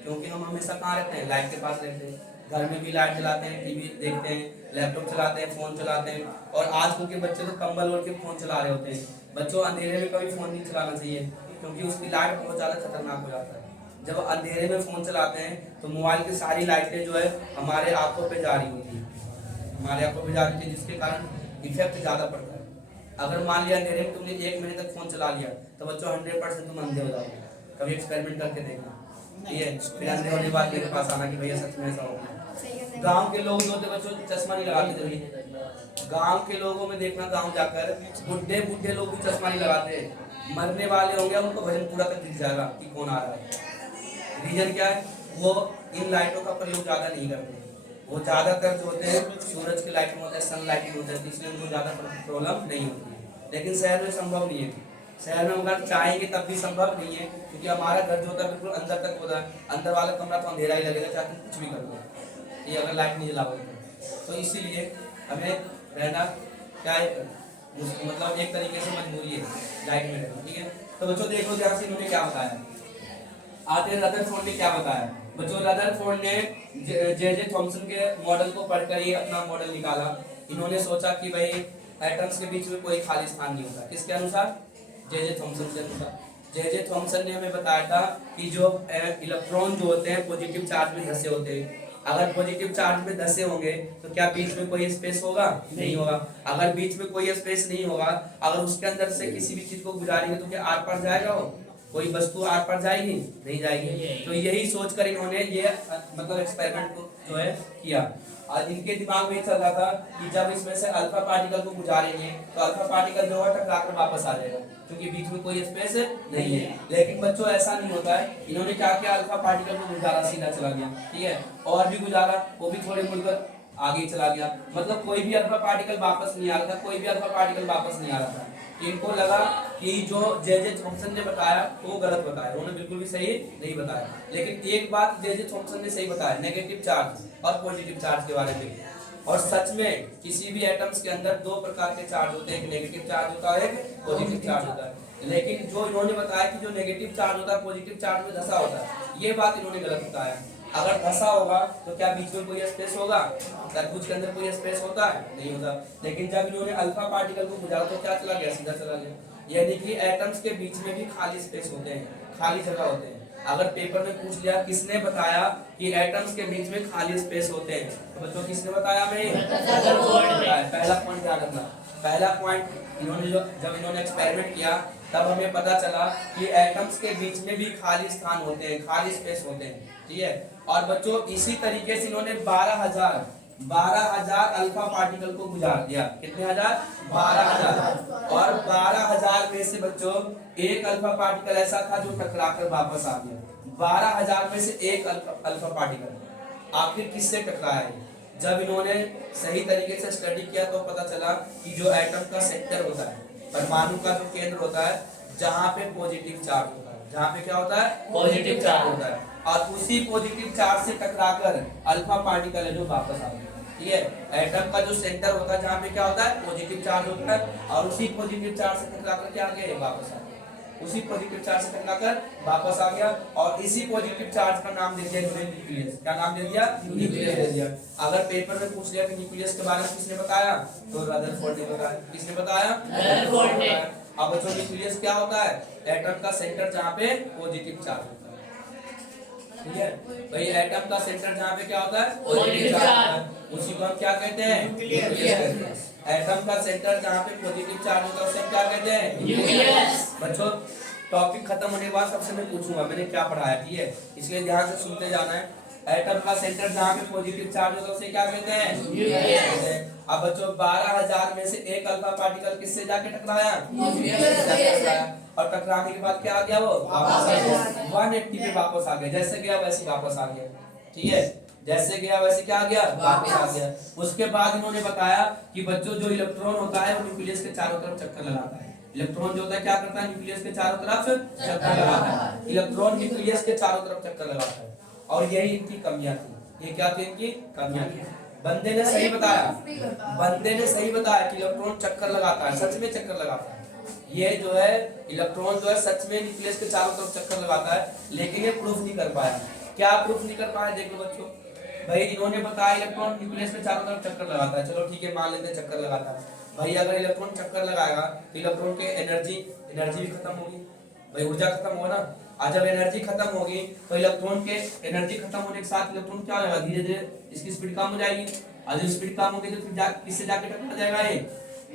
क्योंकि हम हमेशा कहाँ रहते हैं, लाइट के पास रहते हैं, घर में भी लाइट जलाते हैं, टीवी देखते हैं, लैपटॉप चलाते हैं, फोन चलाते हैं। और आजकल के बच्चे तो कंबल ओढ़ के फोन चला रहे होते हैं। बच्चों अंधेरे में कभी फोन नहीं चलाना चाहिए, क्योंकि उसकी लाइट बहुत ज्यादा खतरनाक हो जाता है। जब अंधेरे में फोन चलाते हैं तो मोबाइल की सारी लाइटें जो है हमारे आंखों पे जारी होती है, हमारे आंखों पे जारी होती है, जिसके कारण इफेक्ट ज्यादा पड़ता है। अगर मान लिया अंधेरे में तुमने 1 महीने तक फोन चला लिया तो बच्चों 100% तुम अंधे हो जाओगे। कभी एक्सपेरिमेंट करके देखना, ठीक है, फिर अंधे होने के बाद मेरे पास आना कि भैया सच में ऐसा हो गया। गांव के लोग जो होते बच्चों चश्मा नहीं लगाते थे। गांव के लोगों में देखना, गांव जाकर बुढ़े बुढ़े लोग भी चश्मा नहीं लगाते। मरने वाले होंगे उनको भजन पूरा तक दिख जाएगा कि कौन आ रहा है। रीजन क्या है? वो इन लाइटों का प्रयोग ज्यादा नहीं करते। वो ज्यादातर जो होते हैं सूरज की लाइट में होते हैं, सन लाइट में होते हैं, इसलिए उनको ज्यादा प्रॉब्लम नहीं होती है। लेकिन शहर में संभव नहीं है। शहर में अगर चाहेंगे तब भी संभव नहीं है, क्योंकि हमारा घर जो होता है बिल्कुल अंदर तक होता है। अंदर वाला कमरा तो अंधेरा ही लगेगा, चाहे तुम कुछ भी कर लो, ये अगर लाइट नहीं जलाओगे तो। इसीलिए हमें रहना क्या है, मतलब एक तरीके से मजबूरी है लाइट में रहना। ठीक है, तो बच्चों देखो ध्यान से इन्होंने क्या बताया। आते हैं रदरफोर्ड ने क्या बताया। बच्चों रदरफोर्ड ने जे थॉमसन के मॉडल को पढ़कर ही अपना मॉडल निकाला। इन्होंने सोचा कि भाई एटम्स के बीच में कोई खाली स्थान नहीं होता। किसके अनुसार? जे थॉमसन के अनुसार। जे थॉमसन ने हमें बताया था कि जो इलेक्ट्रॉन जो होते हैं पॉजिटिव चार्ज में धंसे होते हैं। अगर पॉजिटिव चार्ज में धंसे होंगे तो क्या बीच में कोई स्पेस होगा? नहीं होगा। अगर बीच में कोई स्पेस नहीं होगा, अगर उसके अंदर से किसी भी चीज को गुजारेंगे तो क्या आर पार जाएगा? वो कोई वस्तु आर पार जाएगी? नहीं जाएगी। तो यही सोचकर इन्होंने ये मतलब एक्सपेरिमेंट को जो है किया। आज इनके दिमाग में चल रहा था कि जब इसमें से अल्फा पार्टिकल को गुजारेंगे तो अल्फा पार्टिकल जो है टकराकर वापस आ जाएगा, क्योंकि बीच में कोई स्पेस नहीं है। लेकिन बच्चों ऐसा नहीं होता है। इन्होंने क्या किया? अल्फा पार्टिकल को गुजारा, सीधा चला गया। ठीक है, और भी गुजारा, वो भी थोड़े मुड़कर आगे चला गया। मतलब कोई भी अल्फा पार्टिकल वापस नहीं आ रहा था, कोई भी अल्फा पार्टिकल वापस नहीं आ रहा था। इनको लगा कि जो जे थॉमसन ने बताया वो गलत बताया, उन्होंने बिल्कुल भी सही नहीं बताया। लेकिन एक बात जे थॉमसन ने सही बताया, नेगेटिव चार्ज और पॉजिटिव चार्ज के बारे में। और सच में किसी भी एटम्स के अंदर दो प्रकार के चार्ज होते हैं, एक नेगेटिव चार्ज होता है, एक पॉजिटिव चार्ज होता है। लेकिन जो इन्होंने बताया कि जो नेगेटिव चार्ज होता है पॉजिटिव चार्ज में धंसा होता है, ये बात इन्होंने गलत बताया। अगर धंसा होगा तो क्या बीच में कोई स्पेस होगा? तरबूज के अंदर कोई स्पेस होता है? नहीं होता। लेकिन जब इन्होंने अल्फा पार्टिकल को गुजारा तो क्या चला गया? सीधा चला गया। यानी कि एटम्स के बीच में भी खाली स्पेस होते हैं, खाली जगह होते हैं। अगर पेपर में पूछ लिया किसने बताया कि एटम्स के बीच में खाली स्पेस होते हैं, तो बच्चों किसने बताया? हमें पहला पॉइंट याद रखना। पहला पॉइंट इन्होंने जब इन्होंने एक्सपेरिमेंट किया तब हमें पता चला कि एटम्स के बीच में भी खाली स्थान होते हैं, खाली स्पेस होते हैं। ठीक है, और बच्चों इसी तरीके से इन्होंने 12,000 अल्फा पार्टिकल को गुजार दिया। कितने हजार? 12,000। और 12,000 में से बच्चों एक अल्फा पार्टिकल ऐसा था जो टकराकर वापस आ गया। 12,000 में से एक अल्फा पार्टिकल आखिर किससे टकराया है? जब इन्होंने सही तरीके से स्टडी किया तो पता चला कि जो एटम का सेक्टर होता है, परमाणु का जो केंद्र होता है, जहाँ पे पॉजिटिव चार्ज होता है, जहाँ पे क्या होता है? पॉजिटिव चार्ज होता है। और उसी पॉजिटिव चार्ज से टकराकर अल्फा पार्टिकल है जो वापस आ गया। ठीक है, एटम का जो सेंटर होता है जहाँ पे क्या होता है? पॉजिटिव चार्ज होता है, और उसी पॉजिटिव चार्ज से टकराकर क्या आ गया? वापस आ गया। उसी पॉजिटिव चार्ज से टकराकर वापस आ गया। और इसी पॉजिटिव चार्ज का नाम दे दिया न्यूक्लियस। क्या नाम दे दिया? न्यूक्लियस दे दिया। अगर पेपर में पूछ लिया कि न्यूक्लियस के बारे में किसने बताया, तो रदरफोर्ड ने बताया। किसने बताया? रदरफोर्ड ने। अब बच्चों न्यूक्लियस क्या होता है? एटम का सेंटर जहाँ पे पॉजिटिव चार्ज होता है। ठीक है भाई, एटम का सेंटर जहाँ पे क्या होता है? Positive charge. उसी को हम क्या कहते हैं? न्यूक्लियस। एटम का सेंटर जहाँ पे पॉजिटिव चार्ज होता है उसे क्या कहते हैं? न्यूक्लियस। बच्चों टॉपिक खत्म होने के बाद सबसे मैं पूछूंगा मैंने क्या पढ़ाया। ठीक है, इसलिए ध्यान से सुनते जाना है। एटम का सेंटर जहाँ पे पॉजिटिव चार्ज होता है उसे क्या कहते हैं? न्यूक्लियस। अब बच्चों 12,000 में से एक अल्फा पार्टिकल किससे जाके टकराया? न्यूक्लियस। और टकराने के बाद क्या आ गया? वो वापस आ गया। 180 पे वापस आ गया। जैसे गया वैसे वापस आ गया। ठीक है, जैसे गया वैसे क्या आ गया? वापस आ गया। उसके बाद इन्होंने बताया कि बच्चों जो इलेक्ट्रॉन होता है वो न्यूक्लियस के चारों तरफ चक्कर लगाता है। इलेक्ट्रॉन जो होता है क्या करता है? न्यूक्लियस के चारों तरफ चक्कर लगाता है। इलेक्ट्रॉन न्यूक्लियस के चारों तरफ चक्कर लगाता है। और यही इनकी कमियां थी। ये क्या थी इनकी कमियां थी? बंदे ने सही बताया, बंदे ने सही बताया कि इलेक्ट्रॉन चक्कर लगाता है, सच में चक्कर लगाता है। ये जो है इलेक्ट्रॉन जो है सच में न्यूक्लियस के चारों तरफ चक्कर लगाता है, लेकिन ये प्रूफ नहीं कर पाया। क्या प्रूफ नहीं कर पाया? देख लो बच्चों, भाई इन्होंने बताया इलेक्ट्रॉन न्यूक्लियस के चारों तरफ चक्कर लगाता है। चलो ठीक है, मान लेते हैं चक्कर लगाता है। भाई अगर इलेक्ट्रॉन चक्कर लगाएगा तो इलेक्ट्रॉन के एनर्जी भी खत्म होगी, भाई ऊर्जा खत्म होगा ना। आज जब एनर्जी खत्म होगी तो इलेक्ट्रॉन के एनर्जी खत्म होने के साथ इलेक्ट्रॉन क्या होगा? धीरे धीरे इसकी स्पीड कम हो जाएगी। और जब स्पीड कम होगी तो फिर किससे जाके टकरा जाएगा? ये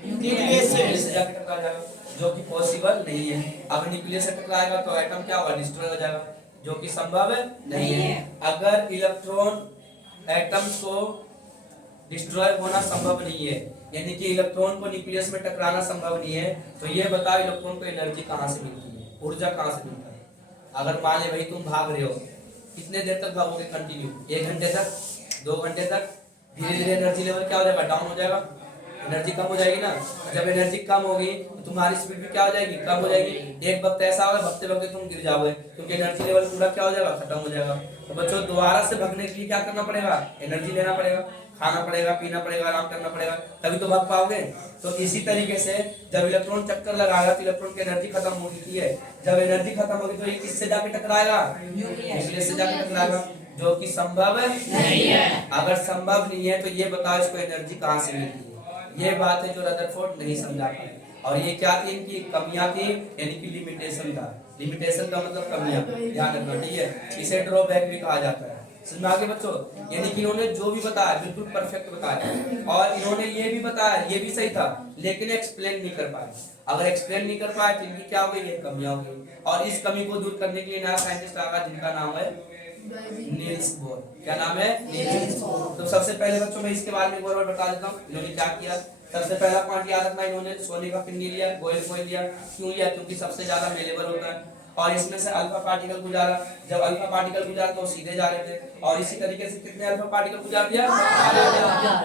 न्यूक्लियस से जाके टकरा जाएगा, जो कि पॉसिबल नहीं है। अगर न्यूक्लियस से टकराएगा तो एटम क्या होगा? डिस्ट्रॉय हो जाएगा। जो कि संभव नहीं है। अगर इलेक्ट्रॉन एटम्स को डिस्ट्रॉय होना संभव नहीं है, यानी कि इलेक्ट्रॉन को न्यूक्लियस में टकराना संभव नहीं है, तो ये बताओ इलेक्ट्रॉन को एनर्जी कहाँ से मिलती है, ऊर्जा कहाँ से मिलता है। अगर मान ले भाई तुम भाग रहे हो, कितने देर तक भागोगे कंटिन्यू, 1 घंटे तक, 2 घंटे तक, धीरे धीरे एनर्जी लेवल क्या हो जाएगा, डाउन हो जाएगा, एनर्जी कम हो जाएगी ना। जब एनर्जी कम होगी तो तुम्हारी स्पीड भी क्या हो जाएगी, कम हो जाएगी। एक वक्त ऐसा होगा भगते भगते तुम गिर जाओगे, क्योंकि एनर्जी लेवल पूरा क्या हो जाएगा, खत्म हो जाएगा। तो बच्चों दोबारा से भगने के लिए क्या करना पड़ेगा, एनर्जी लेना पड़ेगा, खाना पड़ेगा, पीना पड़ेगा, आराम करना पड़ेगा, तभी तो भाग पाओगे। तो इसी तरीके से जब इलेक्ट्रॉन चक्कर लगाएगा तो इलेक्ट्रॉन की एनर्जी खत्म होगी है। जब एनर्जी खत्म होगी तो ये किससे जाके टकराएगा, न्यूक्लियस से जाके टकराएगा, जो कि संभव नहीं है। अगर संभव नहीं है तो ये बताओ इसको एनर्जी कहाँ से मिलती है। ये बात है जो रदरफोर्ड नहीं समझा पाए। और ये क्या थी, इनकी कमियां थी, यानी कि लिमिटेशन था। लिमिटेशन का मतलब कमियां, ध्यान रखना, ठीक है। इसे ड्रॉबैक भी कहा जाता है। समझ में आ गया बच्चों। यानी कि इन्होंने जो भी बताया बिल्कुल परफेक्ट बताया, और इन्होंने ये भी बताया ये भी सही था, लेकिन एक्सप्लेन नहीं कर पाए। अगर एक्सप्लेन नहीं कर पाए तो इनकी क्या हो गई, ये कमियां हो गई। और इस कमी को दूर करने के लिए नया साइंटिस्ट आ गया जिनका नाम है नील्स बोर। क्या नाम है, नील्स बोर। तो सबसे पहले बच्चों मैं इसके बारे में एक बार बता देता हूँ इन्होंने क्या किया। सबसे पहला पॉइंट याद रखना, इन्होंने सोने का पिंडी लिया, गोयल कोयल लिया। क्यों लिया, क्योंकि सबसे ज्यादा मेलेबल होता है, और इसमें से अल्फा पार्टिकल गुजारा। जब अल्फा पार्टिकल गुजारा तो सीधे जा रहे थे, और इसी तरीके से कितने अल्फा पार्टिकल गुजार दिया,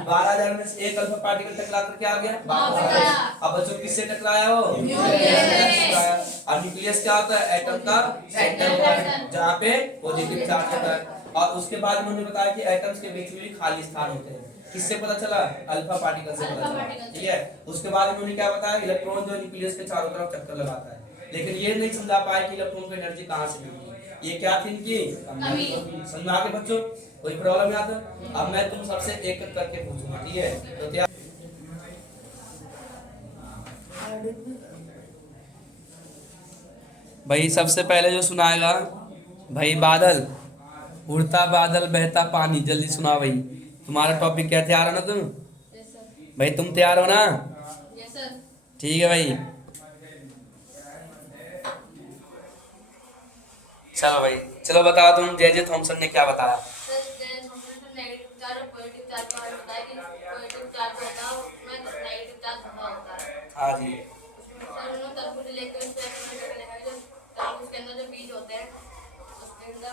12,000 में से एक अल्फा पार्टिकल टकरा करके आ गया 12,000। अब बच्चों किससे टकराया हो, न्यूक्लियस। और न्यूक्लियस क्या होता है, एटम का सेंटर होता है जहाँ पे पॉजिटिव चार्ज होता है। और उसके बाद उन्होंने बताया कि एटम्स के बीच में भी खाली स्थान होते हैं। किससे पता चला, अल्फा पार्टिकल से पता चला, ठीक है। उसके बाद उन्होंने क्या बताया, इलेक्ट्रॉन जो न्यूक्लियस के चारों तरफ चक्कर लगाता है, लेकिन ये नहीं समझा पाए कि इलेक्ट्रॉन को एनर्जी कहाँ से मिलती है। ये क्या थी इनकी कमी। समझ में आ गया बच्चों, कोई प्रॉब्लम याद है। अब मैं तुम सबसे एक एक करके पूछूंगा, ठीक है। तो क्या भाई सबसे पहले जो सुनाएगा भाई, बादल, उड़ता बादल बहता पानी, जल्दी सुना भाई। तुम्हारा टॉपिक क्या, तैयार हो ना तुम भाई, तुम तैयार हो ना, ठीक है भाई। चलो भाई, चलो बताओ तुम, जे थॉमसन ने क्या बताया। हाँ जी, उसके अंदर जो बीज होते हैं उसके अंदर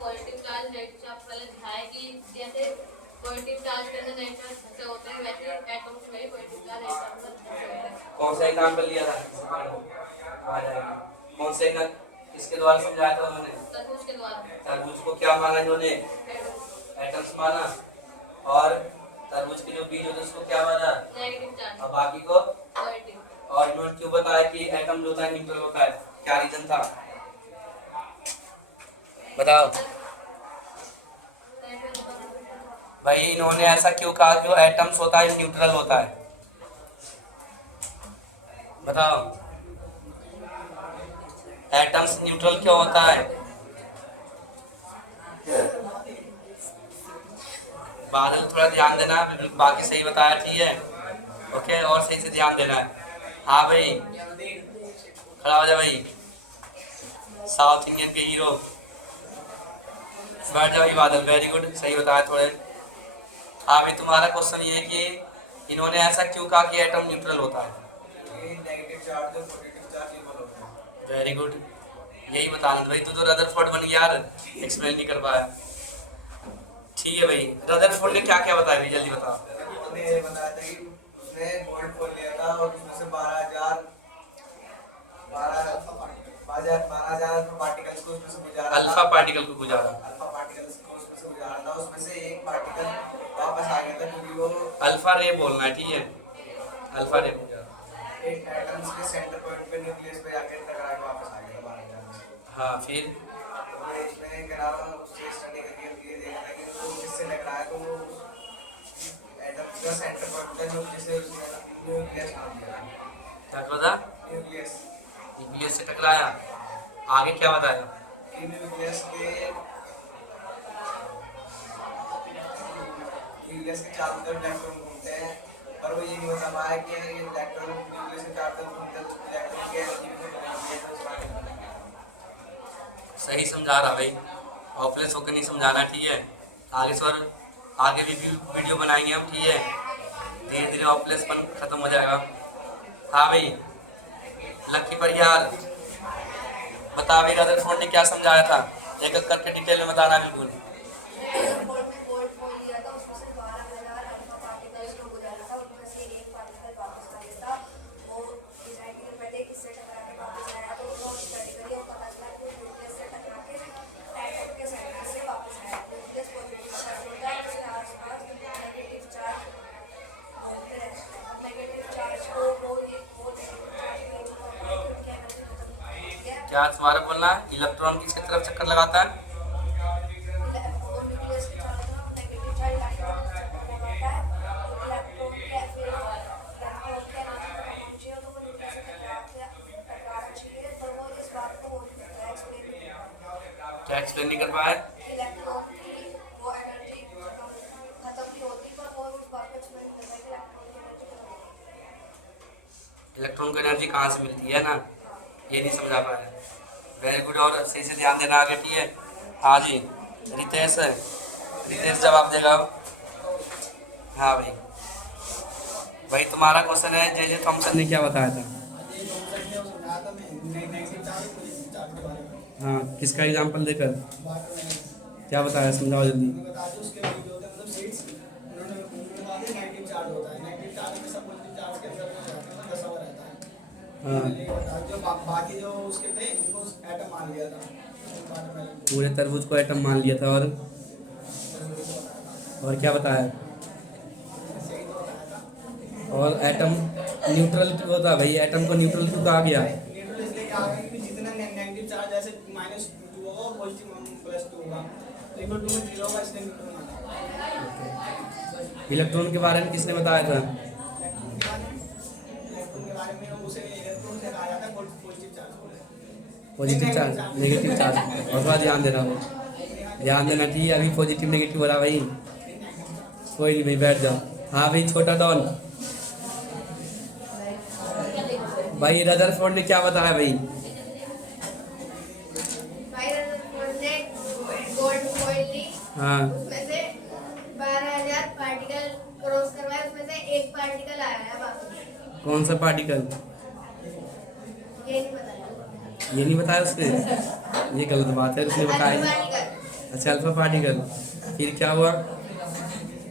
पॉजिटिव चार्ज नेगेटिव चार्ज पहले दिखाया कि जैसे पॉजिटिव चार्ज के अंदर नेगेटिव चार्ज छपे होते हैं, वैसे एटम्स में पॉजिटिव चार्ज नेगेटिव चार्ज छपे होते हैं। कौन सा एग्जांपल लिया था, आ जाएगा। कौन से इसके द्वारा समझाया था उन्होंने, तरबूज के द्वारा। तरबूज को क्या माना इन्होंने, एटम्स माना, और तरबूज के जो बीज होते हैं उसको क्या माना, नेगेटिव चार्ज, और बाकी को पॉजिटिव। और इन्होंने क्यों बताया कि एटम जो होता है न्यूट्रल होता है, क्या रीजन था बताओ भाई। इन्होंने ऐसा क्यों कहा जो एटम्स होता है न्यूट्रल होता है, बताओ। एटम्स न्यूट्रल क्यों होता है, बादल थोड़ा ध्यान देना, बाकी सही बताया, ठीक है, ओके, और सही से ध्यान देना है। हाँ भाई, खड़ा हो जा भाई, साउथ इंडियन के हीरो, बैठ जाओ भाई बादल, वेरी गुड, सही बताया थोड़े। हाँ भाई, तुम्हारा क्वेश्चन ये है कि इन्होंने ऐसा क्यों कहा कि एटम न्यूट्रल होता है, नेगेटिव चार्ज और पॉजिटिव चार्ज इक्वल होता है। वेरी गुड, यही बताना भाई। तू तो रदरफोर्ड बन गया यार, एक्सप्लेन नहीं कर पाया, ठीक है भाई। रदरफोर्ड ने क्या क्या बताया भाई, जल्दी बताओ। उसने ये बताया था कि उसने गोल्ड फोन लिया था और उसमें से 12,000 पार्टिकल्स को उसमें से गुजारा था। अल्फा पार्टिकल को गुजारा, अल्फा पार्टिकल्स को उसमें से गुजारा था, उसमें से एक पार्टिकल वापस आ गया था क्योंकि वो अल्फा रे बोलना है, ठीक है, अल्फा रे गुजारा। एक एटम्स के सेंटर पॉइंट पे न्यूक्लियस पे जाके टकरा के वापस आ गया था 12,000 में। हाँ फिर तो इसमें क्या नाम है, उससे स्टडी करके ये देखा था कि उसको किससे टकराया तो वो एटम्स का सेंटर पॉइंट था जो जिसे उसने न्यूक्लियस नाम दिया था। क्या पता, न्यूक्लियस न्यूक्लियस से टकराया, आगे क्या बताया, न्यूक्लियस के चारों तरफ इलेक्ट्रॉन घूमते हैं, पर वो ये नहीं बता पाया कि अगर ये इलेक्ट्रॉन न्यूक्लियस के चारों तरफ घूमते हैं तो इलेक्ट्रॉन की एनर्जी भी तो सही समझा रहा भाई, ऑफलेस होकर नहीं समझाना, ठीक है। आगे से और आगे भी वीडियो बनाएंगे हम, ठीक है। धीरे धीरे ऑफलेसपन खत्म हो जाएगा। हाँ भाई लक्की परियार, बता भाई रदरफोर्ड ने क्या समझाया था, एक एक करके डिटेल में बताना बिल्कुल। क्या तुम्हारा बोलना है, इलेक्ट्रॉन किसकी तरफ चक्कर लगाता है? क्या एक्सप्लेन नहीं कर पाया? इलेक्ट्रॉन को एनर्जी कहाँ से मिलती है ना, ये नहीं समझा पाया। वेरी गुड, और सही से ध्यान देना आगे, ठीक है। हाँ जी रितेश है, रितेश जवाब देगा। हाँ भाई भाई तुम्हारा क्वेश्चन है जे थॉमसन ने क्या बताया था? हाँ किसका एग्जाम्पल देकर क्या बताया, समझाओ जल्दी। हाँ बाकी जो उसके थे उनको एटम मान लिया था, पूरे तरबूज को एटम मान लिया था, और क्या बताया? और एटम न्यूट्रल क्यों होता है भाई, एटम को न्यूट्रल क्यों कहा गया? न्यूट्रल इसलिए कहा गया कि जितना नेगेटिव चार्ज जैसे -2 होगा और पॉजिटिव +2 होगा, इक्वल टू में 0 होगा, इसलिए न्यूट्रल माना। इलेक्ट्रॉन के बारे में किसने बताया था? इलेक्ट्रॉन के बारे में उसे इलेक्ट्रॉन से कहा जाता है positive charge, positive charge negative charge, और बात ध्यान देना हो, ध्यान देना, ठीक है। अभी पॉजिटिव नेगेटिव हो रहा भाई, कोई नहीं भाई बैठ जाओ। हाँ भाई छोटा डॉन भाई, रदरफोर्ड ने क्या बताया भाई? गोल्ड फॉइल ली, हाँ उसमें से 12,000 पार्टिकल क्रॉस करवाए, उसमें से एक पार्टिकल आया है बाकी। कौन सा पार्टिकल? ये नहीं बताया, ये नहीं बताया उसने, ये गलत बात है, उसने बताया। पार्टिकल अच्छा अल्फा पार्टिकल, फिर क्या हुआ?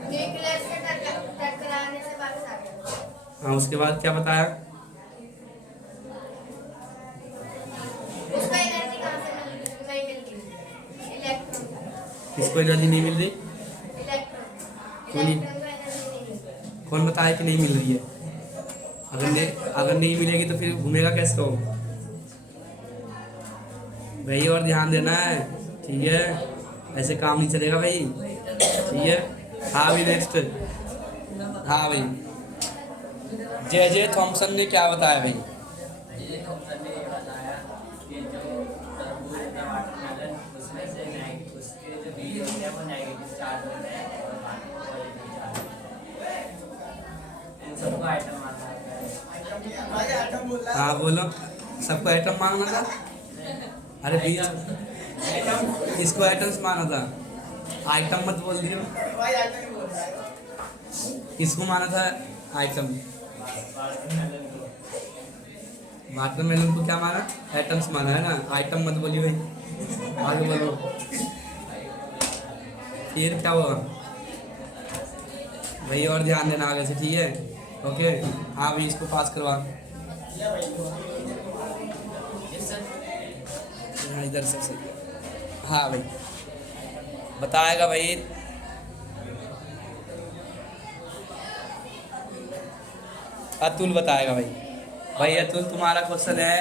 न्यूक्लियस से टकराने से वापस आ गया। हाँ उसके बाद क्या बताया? उसका एनर्जी कहाँ से नहीं मिलती? इलेक्ट्रॉन, किसको एनर्जी नहीं मिल रही? क्यों नहीं? इलेक्ट्रॉन को एनर्जी नहीं मिलती। कौन बताया कि नहीं मिल रही है? अगर नहीं मिलेगी तो फिर घूमेगा कैसे हो भाई, और ध्यान देना है, ठीक है। ऐसे काम नहीं चलेगा भाई, ठीक है। हाँ भाई नेक्स्ट, हाँ भाई जे थॉमसन ने क्या बताया भाई? जे थॉमसन ने ये बताया कि जो तरबूज या वाटरमेलन उसमें से उसके जो बीज होते हैं वो नेगेटिव चार्ज होते हैं और बाकी पॉजिटिव चार्ज, इन सबको आइटम माना जाता है। एटम बोल रहा है। हाँ बोलो, सबको एटम माना था? अरे बीज इसको एटम्स माना था, आइटम मत बोल दियो। भाई एटम ही बोल रहा है। किसको माना था आइटम? वाटरमेलन को क्या माना? एटम्स माना है ना, आइटम मत बोलिए भाई, आगे बोलो। फिर क्या हुआ भाई, और ध्यान देना आगे से, ठीक है। ओके हाँ भाई इसको पास करवा, हाँ इधर से सही। हाँ भाई बताएगा भाई, अतुल बताएगा भाई। भाई अतुल तुम्हारा क्वेश्चन है,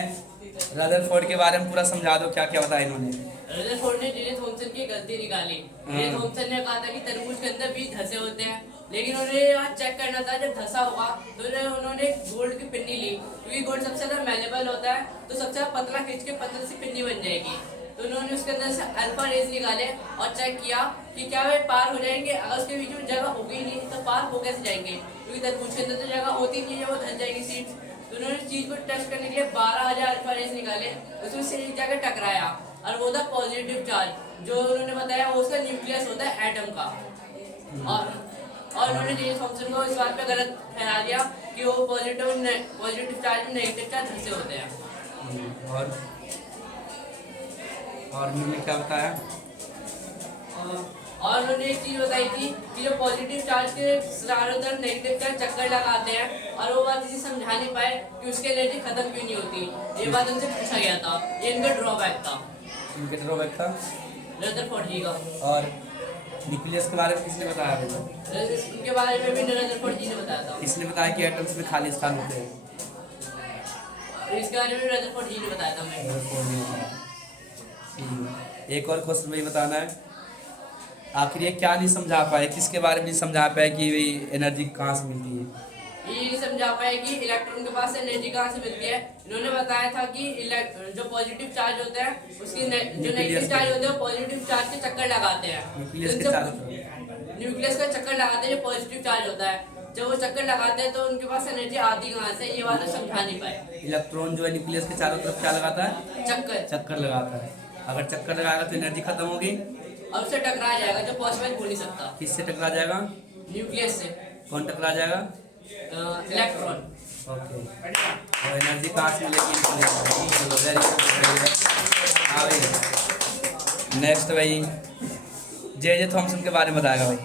रदरफोर्ड के बारे में पूरा समझा दो, क्या क्या बताया इन्होंने? रदरफोर्ड ने जे थॉमसन की गलती निकाली। जे हाँ। थॉमसन ने कहा था कि तरबूज के अंदर बीज धसे होते हैं, लेकिन उन्हें यहाँ चेक करना था जब धसा होगा तो उन्होंने गोल्ड की पिन्नी ली, क्योंकि गोल्ड सबसे ज्यादा मेलेबल होता है, तो सबसे ज्यादा पतला खींच के पतली सी पिन्नी बन जाएगी। तो उन्होंने उसके अंदर से अल्फा रेज निकाले और चेक किया कि क्या वे पार हो जाएंगे। अगर उसके बीच में जगह होगी नहीं तो पार हो कैसे जाएंगे, क्योंकि तरबूज के अंदर तो जगह होती नहीं है, वो धस जाएगी सीड्स। तो उन्होंने चीज को टेस्ट करने के लिए 12,000 अल्फा रेज निकाले, उसमें से एक जगह टकराया और वो था पॉजिटिव चार्ज। जो उन्होंने बताया वो उसका न्यूक्लियस होता है एटम का। और उन्होंने जेम्स थॉमसन को इस बात पे गलत ठहरा दिया कि वो पॉजिटिव चार्ज में नेगेटिव चार्ज धसे होते हैं। और उन्होंने क्या बताया? और उन्होंने एक चीज बताई थी कि जो पॉजिटिव चार्ज के चारों तरफ नेगेटिव चार्ज चक्कर लगाते हैं और वो बात इसे समझा नहीं पाए कि उसकी एनर्जी खत्म क्यों नहीं होती। ये बात उनसे पूछा गया था, ये इनका ड्रॉबैक था। इनके ड्रॉबैक था रदरफोर्ड जी का। और न्यूक्लियस के बारे में किसने बताया भैया? उनके बारे में भी रदरफोर्ड जी ने बताया था। किसने बताया कि एटम्स में खाली स्थान होते हैं? इसके बारे में रदरफोर्ड जी ने बताया था। मैं एक और क्वेश्चन भाई बताना है, आखिर ये क्या नहीं समझा पाए, किसके बारे में नहीं समझा पाए कि एनर्जी कहाँ से मिलती है? ये नहीं समझा पाए कि इलेक्ट्रॉन के पास एनर्जी कहाँ से मिलती है। इन्होंने बताया था कि जो पॉजिटिव चार्ज होता है उसकी जो नेगेटिव चार्ज होते हैं वो पॉजिटिव चार्ज के चक्कर लगाते हैं। न्यूक्लियस का चक्कर लगाते हैं जो पॉजिटिव चार्ज होता है। जब वो चक्कर लगाते हैं तो उनके पास एनर्जी आती कहाँ से, ये बात समझा नहीं पाए। इलेक्ट्रॉन जो है न्यूक्लियस के चारों तरफ क्या लगाता है? चक्कर लगाता है। अगर चक्कर लगाएगा तो एनर्जी खत्म होगी और उससे टकरा जाएगा, जो पॉसिबल हो नहीं सकता। किससे टकरा जाएगा? न्यूक्लियस से। कौन टकरा जाएगा? इलेक्ट्रॉन। ओके, और एनर्जी कहाँ से मिलेगी? चलो वेरी गुड। हाँ भाई नेक्स्ट भाई जे थॉमसन के बारे में बताएगा भाई।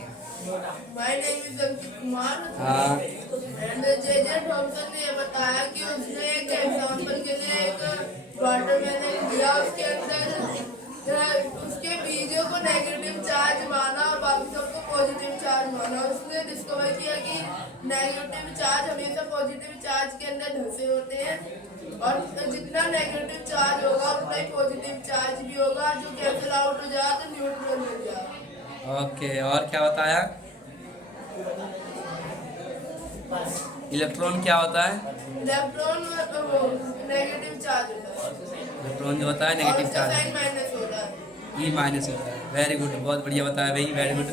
My name is Ankit Kumar. हाँ। And जे थॉमसन ने बताया कि उसने एक एग्जाम्पल के लिए एक वाटरमेलन दिया, उसके अंदर उसके बीजों को नेगेटिव चार्ज माना और बाकी सबको पॉजिटिव चार्ज माना। उसने डिस्कवर किया कि नेगेटिव चार्ज हमेशा पॉजिटिव चार्ज के अंदर धसे होते हैं और जितना नेगेटिव चार्ज होगा उतना ही पॉजिटिव चार्ज भी होगा, जो कैंसिल आउट हो जाए तो न्यूट्रल हो जाए। ओके, और क्या बताया? इलेक्ट्रॉन क्या होता है? इलेक्ट्रॉन नेगेटिव चार्ज होता है। इलेक्ट्रॉन जो होता है नेगेटिव चार्ज, माइनस होता है। ई माइनस होता है। वेरी गुड, बहुत बढ़िया बताया भाई, वेरी गुड।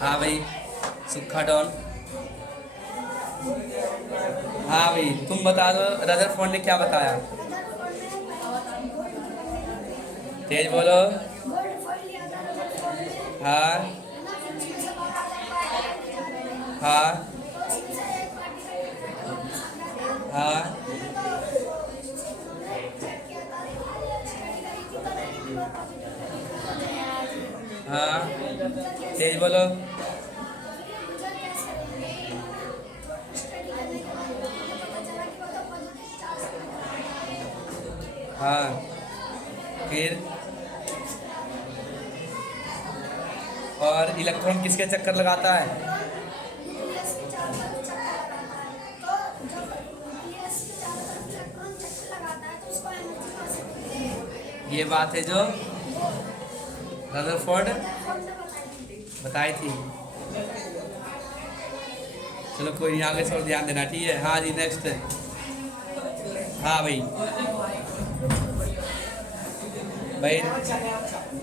हाँ भाई सुखा डॉन। हाँ भाई तुम बता दो रदरफोर्ड ने क्या बताया? तेज बोलो। हाँ हाँ हाँ हाँ तेज बोलो। हाँ फिर और इलेक्ट्रॉन किसके चक्कर लगाता है? ये बात है जो रदरफोर्ड बताई थी। चलो कोई नहीं, आगे से और ध्यान देना, ठीक है। हाँ जी नेक्स्ट। हाँ भाई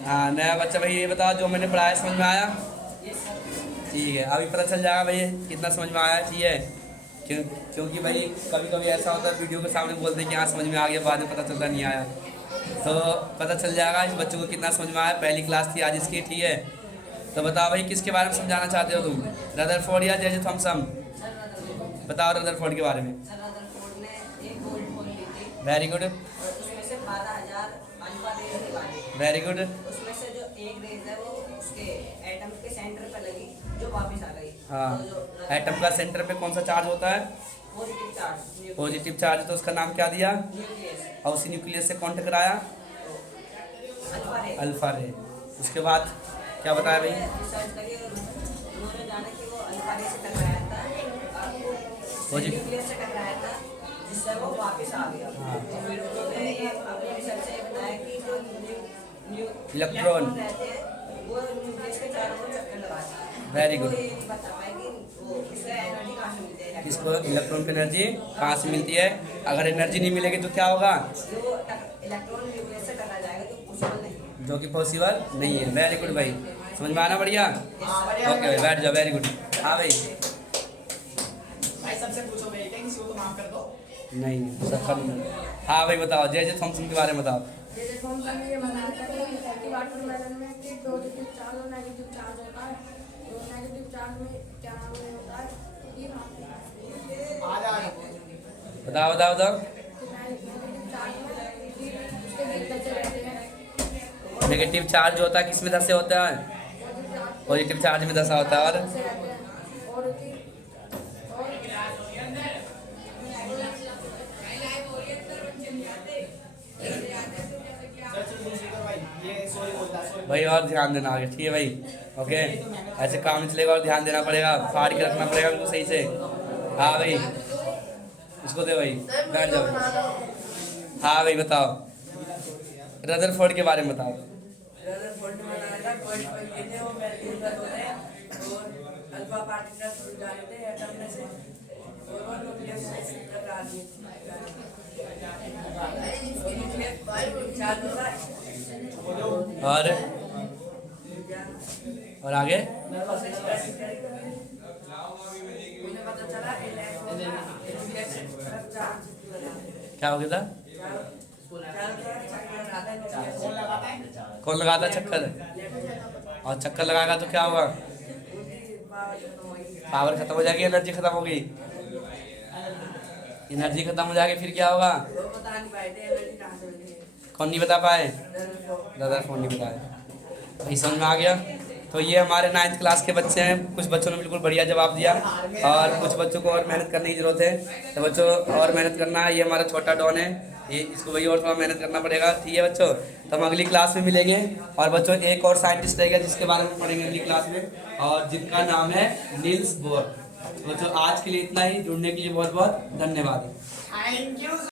हाँ नया बच्चा भाई ये बताओ जो मैंने पढ़ाया समझ में आया? ठीक है, अभी पता चल जाएगा भाई कितना समझ में आया, ठीक है। क्योंकि भाई कभी कभी ऐसा होता है वीडियो के सामने बोलते हैं कि हाँ समझ में आ गया, बाद में पता चलता नहीं आया। तो पता चल जाएगा इस बच्चों को कितना समझ में आया। पहली क्लास थी आज इसकी, ठीक है। तो बताओ भाई किसके बारे में समझाना चाहते हो तुम, रदरफोर्ड या जे थॉमसन? बताओ रदरफोर्ड के बारे में। Very good, very good. उसमें से जो एक रेज है वो उसके एटम के सेंटर पे लगी जो वापस आ गई। हाँ तो एटम का सेंटर पे कौन सा चार्ज होता है? Positive charge. पॉजिटिव चार्ज, तो उसका नाम क्या दिया? न्यूक्लियस। और उसी न्यूक्लियस से कौन टकराया? अल्फा रे। अल्फा रे। उसके बाद क्या बताया भाई? रिसर्च करिए और उन्होंने जाना कि वो अल्फा रे से टकराया था, न्यूक्लियस से टकराया था, जिससे वो वापस आ गया। हाँ। तो फिर उन्होंने ये अपनी रिसर्च से बताया कि जो इलेक्ट्रॉन रहते हैं वो न्यूक्लियस के चारों ओर चक्कर लगाते हैं। Very good. वो ये नहीं बता पाए कि वो इससे एनर्जी कहाँ से मिलती है। किसको? इलेक्ट्रॉन की एनर्जी कहाँ से मिलती है? अगर एनर्जी नहीं मिलेगी तो क्या होगा? जो इलेक्ट्रॉन न्यूक्लियस से टकरा जाएगा तो पॉसिबल नहीं, जो कि पॉसिबल नहीं है। वेरी गुड भाई, समझ में आना? बढ़िया, ओके भाई बैठ जाओ, वेरी गुड। हाँ भाई सबसे पूछो भाई, कहीं किसी को तो माफ कर दो। नहीं सब खत्म। हाँ भाई बताओ जे थॉमसन के बारे में बताओ। जैसे थॉमसन ने ये बताया था कि वाटरमेलन में कि पॉजिटिव चार्ज और नेगेटिव चार्ज होता है। तो नेगेटिव चार्ज में क्या नाम होता है कि बताओ बताओ बताओ। नेगेटिव चार्ज में कि उसके बीच बचे रहते हैं। नेगेटिव चार्ज जो होता है किसमें धसे होता है? पॉजिटिव चार्ज में धसा होता है। और बचे रहते हैं और भाई और ध्यान देना आगे, ठीक है भाई? ओके, ऐसे काम नहीं चलेगा और ध्यान देना पड़ेगा, फाड़ के रखना पड़ेगा बिल्कुल सही से। हाँ भाई, इसको दे भाई, बैठ जाओ। हाँ भाई बताओ, रदरफोर्ड के बारे में बताओ। रदरफोर्ड ने बनाया था कोई के थे वो मैटेरियल होते हैं और अल्फा पार्टिकल्स जाते हैं एटम में से और वो न्यूक्लियस से टकरा जाते हैं। और आगे उन्हें पता चला क्या हो गया था? कौन लगाता है चक्कर? और चक्कर लगाएगा तो क्या होगा? पावर खत्म हो जाएगी, एनर्जी खत्म होगी। एनर्जी खत्म हो जाएगी फिर क्या होगा? कौन नहीं बता पाए? रदरफोर्ड नहीं बताए। भाई समझ में आ गया? तो ये हमारे 9th क्लास के बच्चे हैं। कुछ बच्चों ने बिल्कुल बढ़िया जवाब दिया और कुछ बच्चों को और मेहनत करने की ज़रूरत है। तो बच्चों और मेहनत करना है। ये हमारा छोटा डॉन है, ये इसको वही और थोड़ा मेहनत करना पड़ेगा, ठीक है बच्चों? तो हम अगली क्लास में मिलेंगे। और बच्चों एक और साइंटिस्ट रहेगा जिसके बारे में पढ़ेंगे अगली क्लास में, और जिनका नाम है नील्स बोर। बच्चों आज के लिए इतना ही। जुड़ने के लिए बहुत बहुत धन्यवाद।